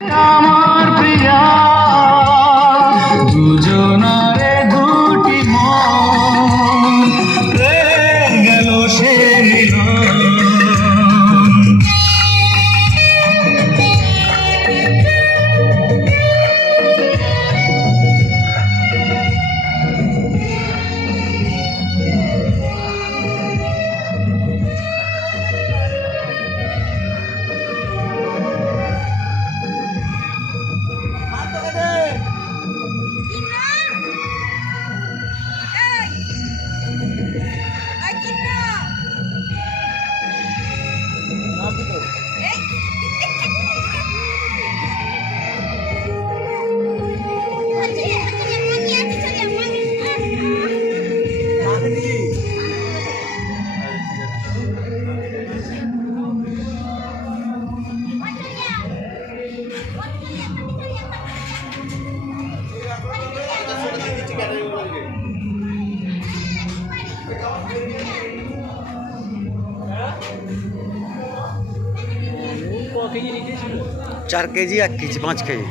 আমার প্রিয়া দুজনারে দুটি মন প্রেম গেল সে মিলন। चार केजी 1 केजी 5 केजी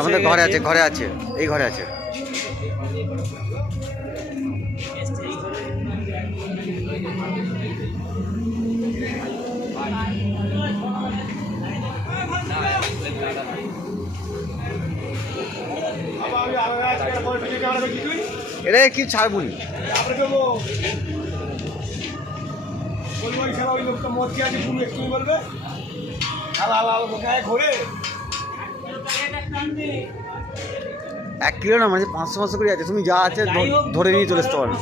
আমাদের ঘরে আছে এই ঘরে আছে। এটা কি ছাড়বুনি এক কিলো না মানে 500 করে আছে। তুমি যা আছে ধরে নিয়ে চলে আসতে পারো।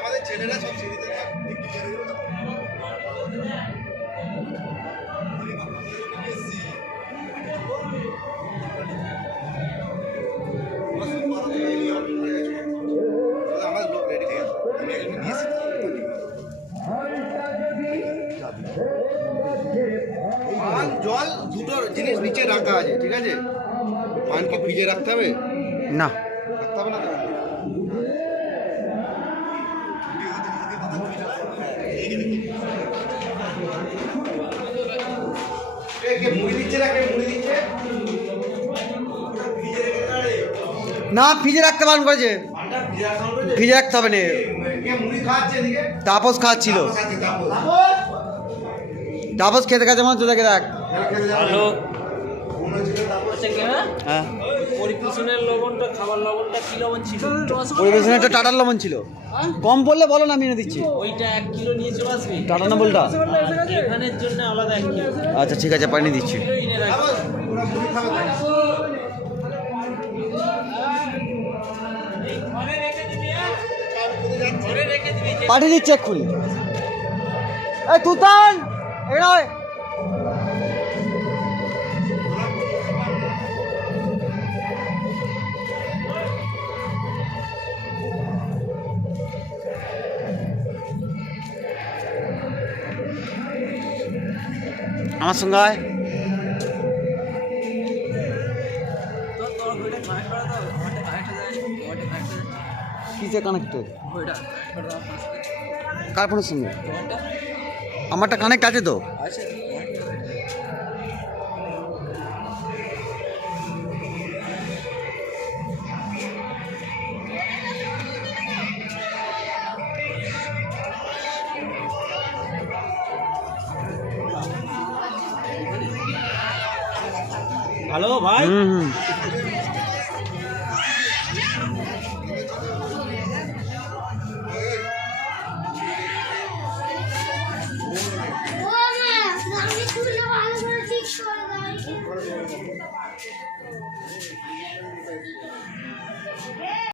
আমাদের ছেলেরা সব সিঁড়িতে জল দুটো জিনিস নিচে রাখা আছে, ঠিক আছে? পানকে ভিজে রাখতে হবে না, রাখতে হবে না। না ফ্রিজে রাখতে বারণ করেছে, ফ্রিজে রাখতে হবে না। তাপস খাচ্ছিল, তাপস খেতে খাচ্ছে মনে হচ্ছে, দেখে দেখ। হ্যাঁ পরিবেশনের লবণটা, খাবার লবণটা কি লবণ ছিল? পরিবেশনেরটা টাটার লবণ ছিল। কম পড়লে বলো না, আমি এনে দিচ্ছি। ওইটা 1 কিলো নিয়ে চলে আসবি। টাটা না বলটা? এখানের জন্য আলাদা 1 কিলো। আচ্ছা ঠিক আছে, পানি দিচ্ছি। পাঠিয়ে দিচ্ছি এক্ষুনি। এই তুতান এখানে আমার সঙ্গে আয়। কিসে কানেক্টেড? কার ফোনের সঙ্গে? আমারটা কানেক্ট আছে তো। हेलो भाई। ভালো করে ঠিক করে দাও।